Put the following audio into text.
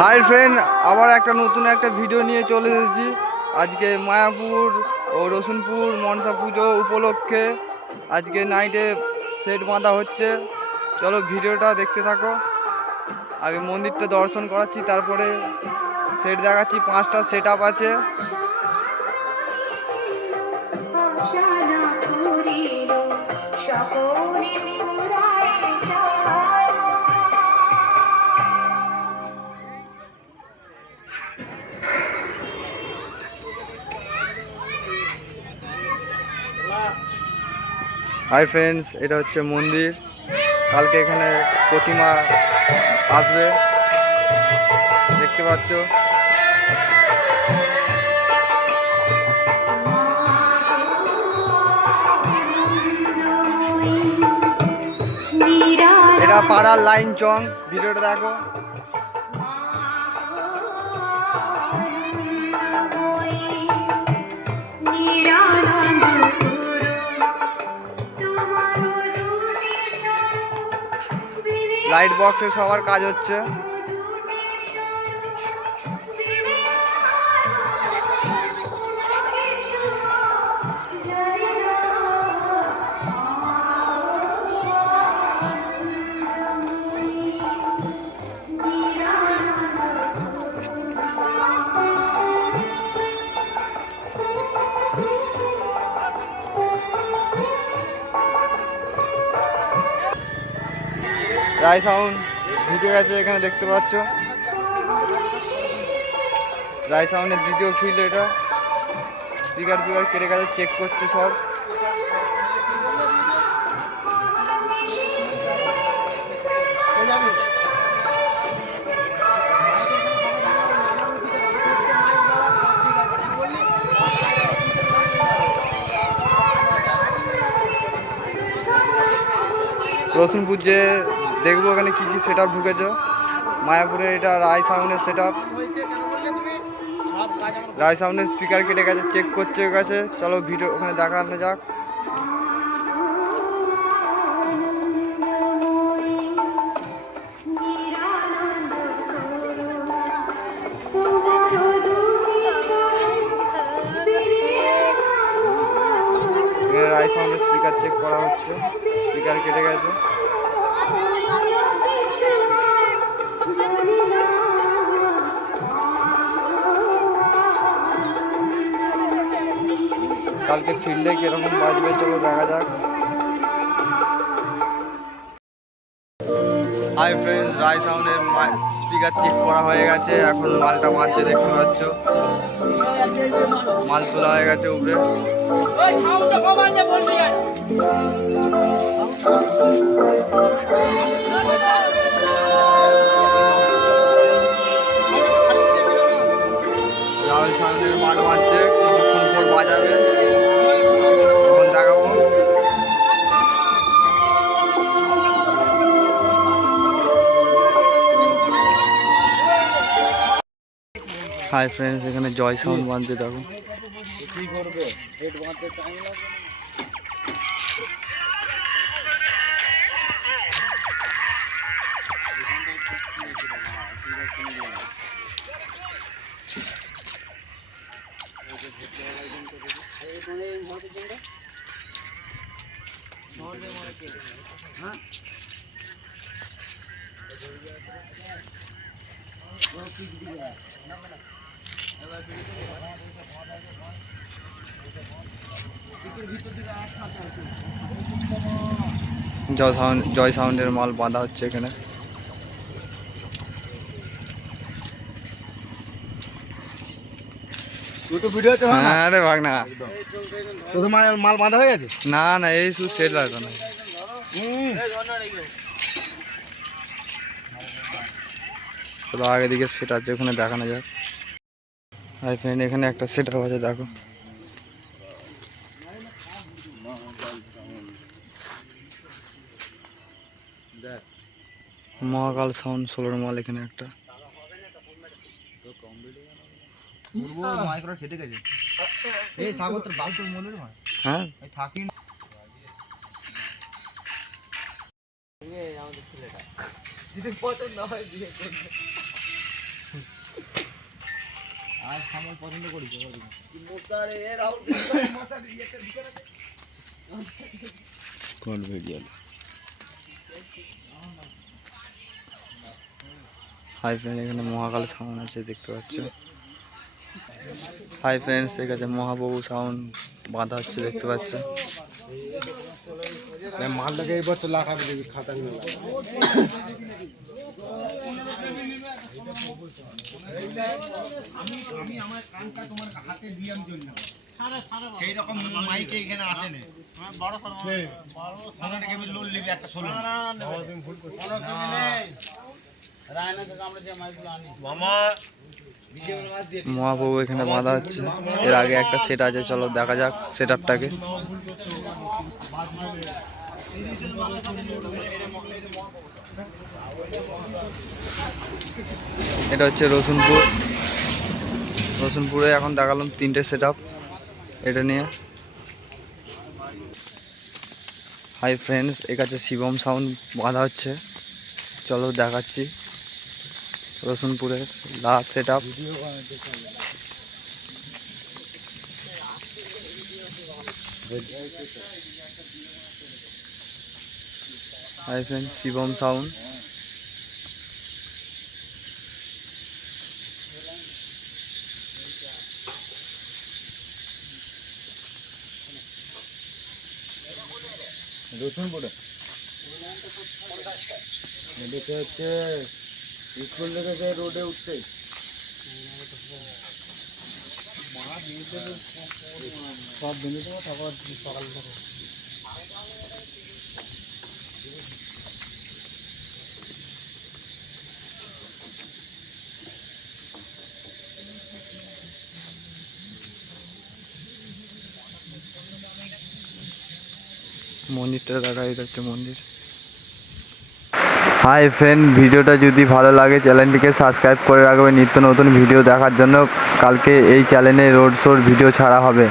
Hi friend, আবার একটা নতুন একটা ভিডিও নিয়ে চলে এসেছি। আজকে মায়াপুর ও রসুনপুর মনসা পুজো উপলক্ষে আজকে নাইটে সেট বাঁধা হচ্ছে। চলো ভিডিওটা দেখতে থাকো। আগে মন্দিরটা দর্শন করাচ্ছি, তারপরে সেট দেখাচ্ছি। 5টা সেট আপ আছে। হাই ফ্রেন্ডস, এটা হচ্ছে মন্দির। কালকে এখানে প্রতিমা আসবে, দেখতে পাচ্ছ। এটা পাড়ার লাইন চং, ভিডিওটা দেখো। লাইট বক্সে সবার কাজ হচ্ছে। রায় সাউন্ড ঢুকে গেছে এখানে, দেখতে পাচ্ছ। রায় সাউন্ডের দ্বিতীয় ফিল্ড এটা। স্পিকার কেটে গেছে, চেক করছে সব। রসুনপুর যে দেখবো এখানে কি কি সেট আপ ঢুকেছে। মায়াপুরে এটা রায় সাউন্ডের সেট আপ। রায় সাউন্ডের স্পিকার কেটে গেছে, চেক করছে গেছে। চলো ভিডিও ওখানে দেখানো যাক। রায় সাউন্ডের স্পিকার চেক করা হচ্ছে, স্পিকার কেটে গেছে। কালকে ফিল্ডে কিরকম বাজবে চলো দেখা যাক। হাই ফ্রেন্ডস, রায় সাউন্ডের স্পিকার চেক করা হয়ে গেছে। এখন মালটা মারছে, দেখতে পাচ্ছ। মাল তোলা হয়ে গেছে উপরে। রায় সাউন্ডের মাল মারছে, কিছুক্ষণ পর বাজাবে, তখন দেখাবো। হাই ফ্রেন্ডস, এখানে জয় সাউন্ড বাঁধছে, দেখো। কি করবে সেট বাঁধতে টাইম লাগবে। জয় সাউন্ডের মাল বাঁধা হচ্ছে এখানে। হ্যাঁ রে ভাগ না, মাল বাঁধা হয়ে গেছে। না না, এই শুধু সেট লাগবে না। চলো আগে দিকে সেট আছে, ওখানে দেখানো যাক। হাই ফ্রেন্ড, এখানে একটা সেট আপ আছে, দেখো। মহাকাল সাউন্ড 16 মাল এখানে একটা। হ্যাঁ হাই ফ্রেন্ড, এখানে মহাকাল সাউন্ড আছে দেখতে পাচ্ছ। হাই ফ্রেন্ডস, এর কাছে মহাপ্রভু সাউন্ড বাঁধা হচ্ছে দেখতে পাচ্ছ। মালটাকে এবার তো লাগাবে দেখবি খাতা নিয়ে আমি আমার কানটা তোমার হাতে দিয়াম জন্য সেই রকম মাইকে এখানে আসে না। বড় সরমাটা কেবল লোল নিবি একটা 16 মামা মহাপ্রভু এখানে বাঁধা হচ্ছে। এর আগে একটা সেট আছে, চলো দেখা যাক সেট আপটাকে। এটা হচ্ছে রসুনপুরে এখন দেখালাম 3টে সেট আপ এটা নিয়ে। হাই ফ্রেন্ডস, এর কাছে শিবম সাউন্ড বাঁধা হচ্ছে, চলো দেখাচ্ছি রসুনপুরের last set up. Hi friends, Shivam sound. রসুনপুরে এদিকে হচ্ছে স্কুল থেকে রোডে উঠতে সব ভেঙে দেবো, তারপর সকাল থেকে মন্দিরটা দেখা, এটা হচ্ছে মন্দির। হাই ফ্রেন্ড, ভিডিওটা যদি ভালো লাগে চ্যানেলটিকে সাবস্ক্রাইব করে রাখবে নিত্য নতুন ভিডিও দেখার জন্য। কালকে এই চ্যানেলে রোড শোর ভিডিও ছাড়া হবে।